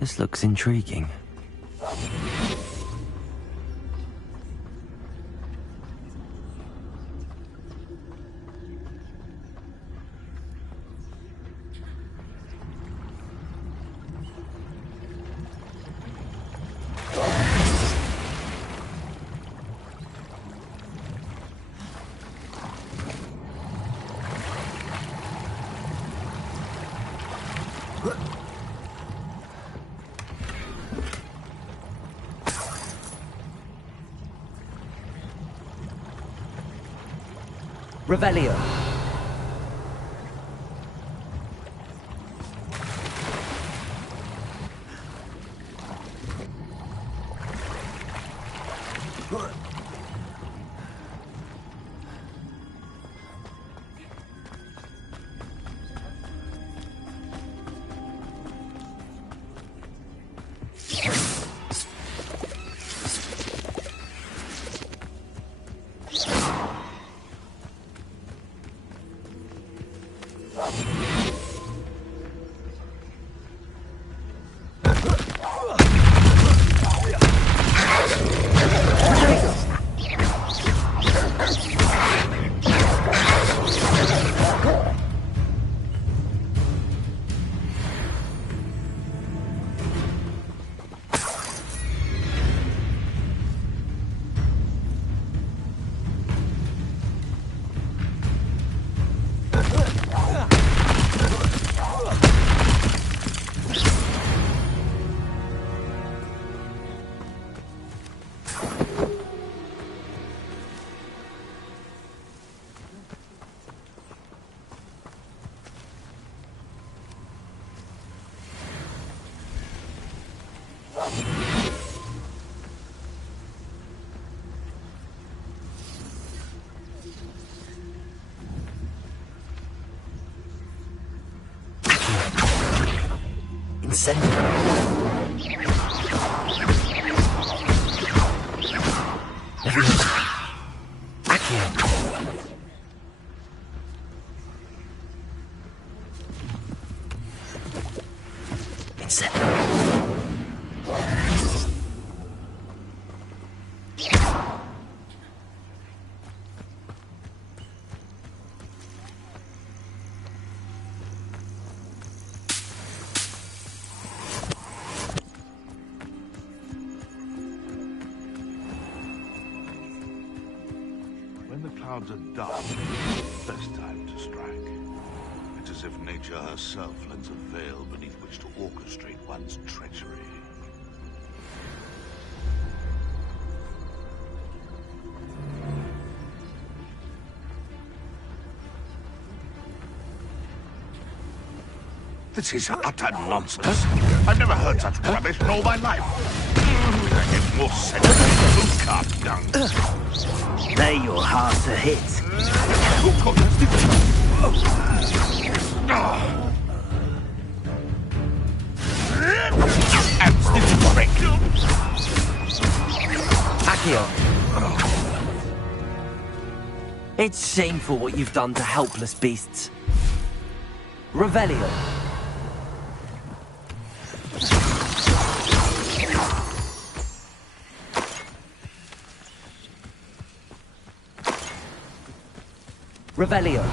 This looks intriguing. Revelio. When the clouds are dark, best time to strike. It's as if nature herself lends a veil beneath which to orchestrate one's treachery. This is utter nonsense. I've never heard such rubbish in all my life. I get more sense than food cart dung. They're your hard to hit. And still break. Accio. It's shameful what you've done to helpless beasts. Revelio. Revelio.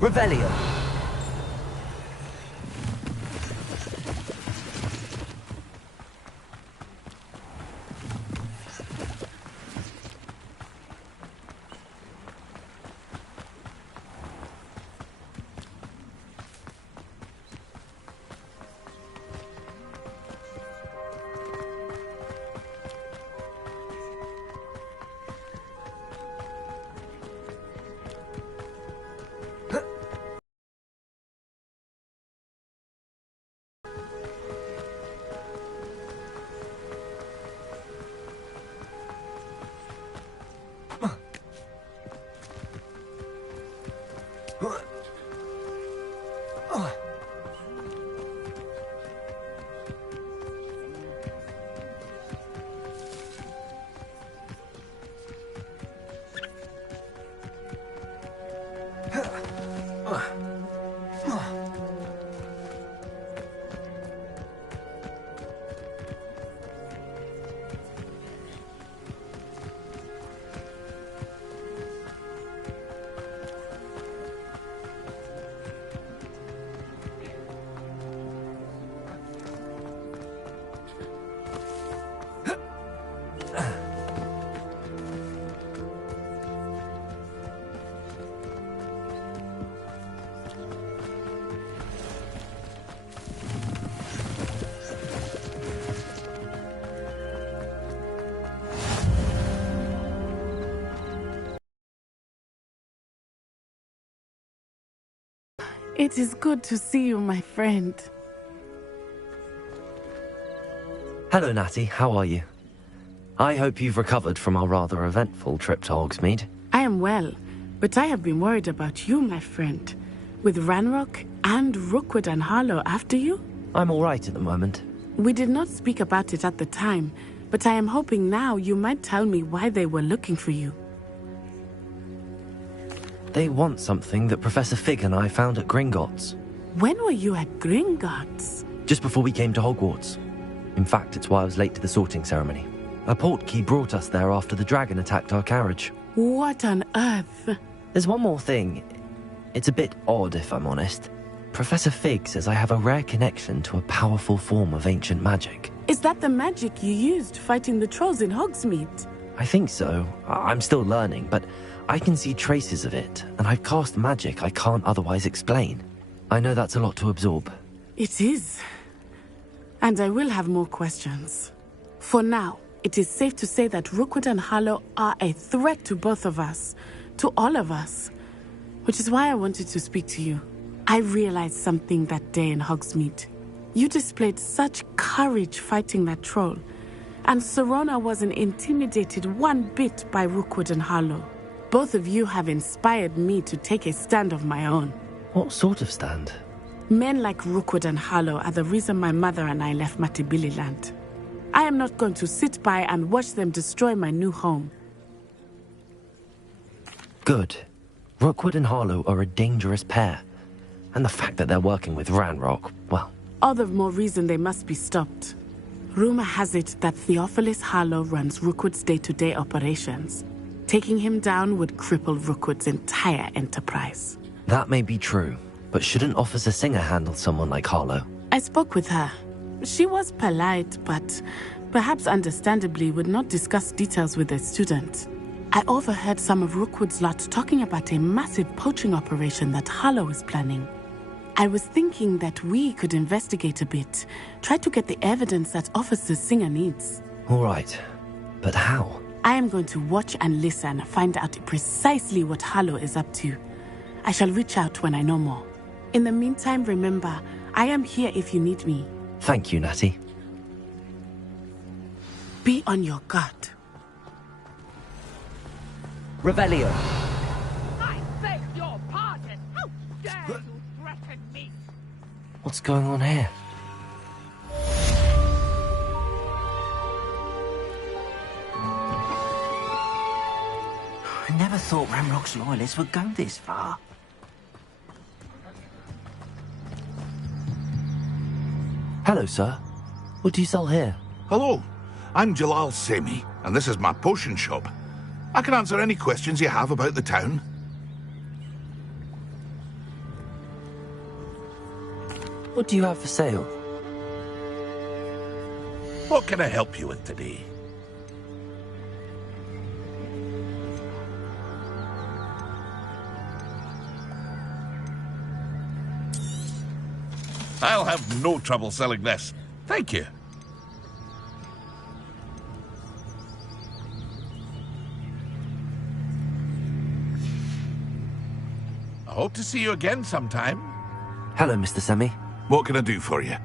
Revelio. It is good to see you, my friend. Hello, Natty. How are you? I hope you've recovered from our rather eventful trip to Hogsmeade. I am well, but I have been worried about you, my friend. With Ranrock and Rookwood and Harlow after you? I'm all right at the moment. We did not speak about it at the time, but I am hoping now you might tell me why they were looking for you. They want something that Professor Fig and I found at Gringotts. When were you at Gringotts? Just before we came to Hogwarts. In fact, it's why I was late to the sorting ceremony. A portkey brought us there after the dragon attacked our carriage. What on earth? There's one more thing. It's a bit odd, if I'm honest. Professor Fig says I have a rare connection to a powerful form of ancient magic. Is that the magic you used fighting the trolls in Hogsmeade? I think so. I'm still learning, but I can see traces of it, and I've cast magic I can't otherwise explain. I know that's a lot to absorb. It is. And I will have more questions. For now, it is safe to say that Rookwood and Harlow are a threat to both of us. To all of us. Which is why I wanted to speak to you. I realized something that day in Hogsmeade. You displayed such courage fighting that troll. And Sirona wasn't intimidated one bit by Rookwood and Harlow. Both of you have inspired me to take a stand of my own. What sort of stand? Men like Rookwood and Harlow are the reason my mother and I left Matabeleland. I am not going to sit by and watch them destroy my new home. Good. Rookwood and Harlow are a dangerous pair. And the fact that they're working with Ranrock, well... All the more reason they must be stopped. Rumor has it that Theophilus Harlow runs Rookwood's day-to-day operations. Taking him down would cripple Rookwood's entire enterprise. That may be true, but shouldn't Officer Singer handle someone like Harlow? I spoke with her. She was polite, but perhaps understandably would not discuss details with a student. I overheard some of Rookwood's lot talking about a massive poaching operation that Harlow is planning. I was thinking that we could investigate a bit, try to get the evidence that Officer Singer needs. All right, but how? I am going to watch and listen, find out precisely what Harlow is up to. I shall reach out when I know more. In the meantime, remember, I am here if you need me. Thank you, Natty. Be on your guard. Revelio. I beg your pardon! How dare you threaten me! What's going on here? I never thought Ranrock's loyalists would go this far. Hello, sir. What do you sell here? Hello, I'm Jalal Semi, and this is my potion shop. I can answer any questions you have about the town. What do you have for sale? What can I help you with today? I'll have no trouble selling this. Thank you. I hope to see you again sometime. Hello, Mr. Semi. What can I do for you?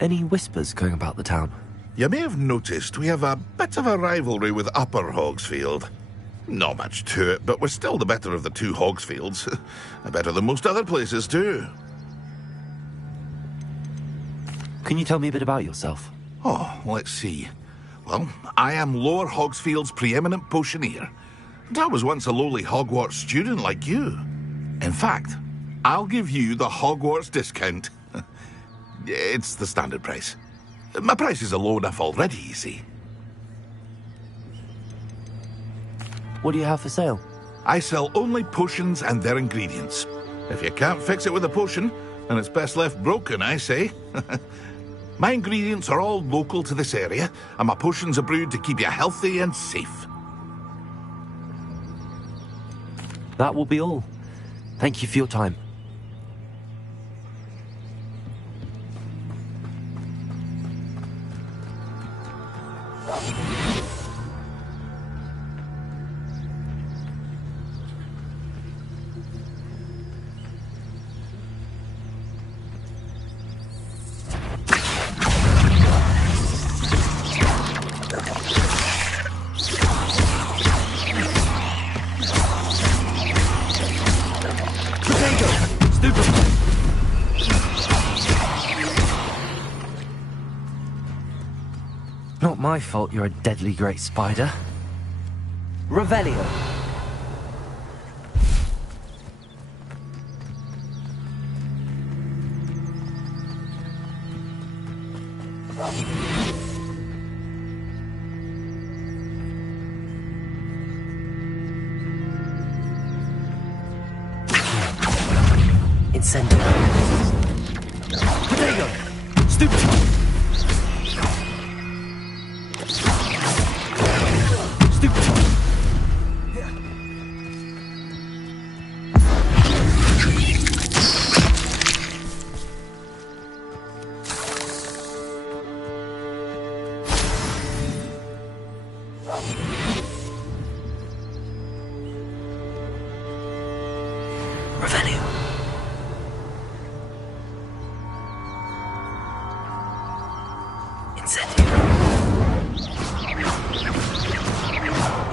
Any whispers going about the town? You may have noticed we have a bit of a rivalry with Upper Hogsfield. Not much to it, but we're still the better of the two Hogsfields. Better than most other places, too. Can you tell me a bit about yourself? Oh, let's see. Well, I am Lower Hogsfield's preeminent potioneer. And I was once a lowly Hogwarts student like you. In fact, I'll give you the Hogwarts discount. It's the standard price. My prices are low enough already, you see. What do you have for sale? I sell only potions and their ingredients. If you can't fix it with a potion, then it's best left broken, I say. My ingredients are all local to this area, and my potions are brewed to keep you healthy and safe. That will be all. Thank you for your time. Not my fault you're a deadly great spider. Revelio. Incendio. Protego. Stupid. Revelio. Incendio.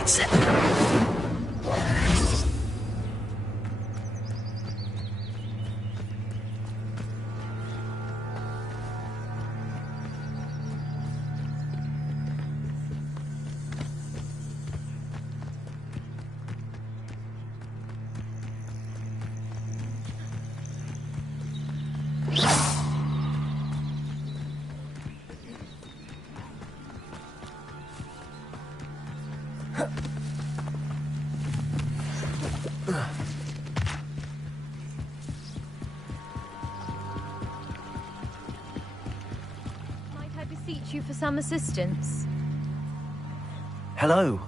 Incendio. Might I beseech you for some assistance? Hello.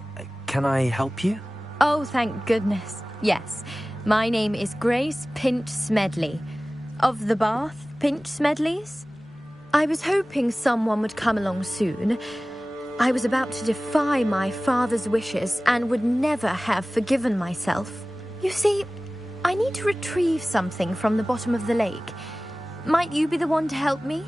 Can I help you? Oh, thank goodness. Yes. My name is Grace Pinch Smedley. Of the Bath Pinch Smedleys? I was hoping someone would come along soon. I was about to defy my father's wishes and would never have forgiven myself. You see, I need to retrieve something from the bottom of the lake. Might you be the one to help me?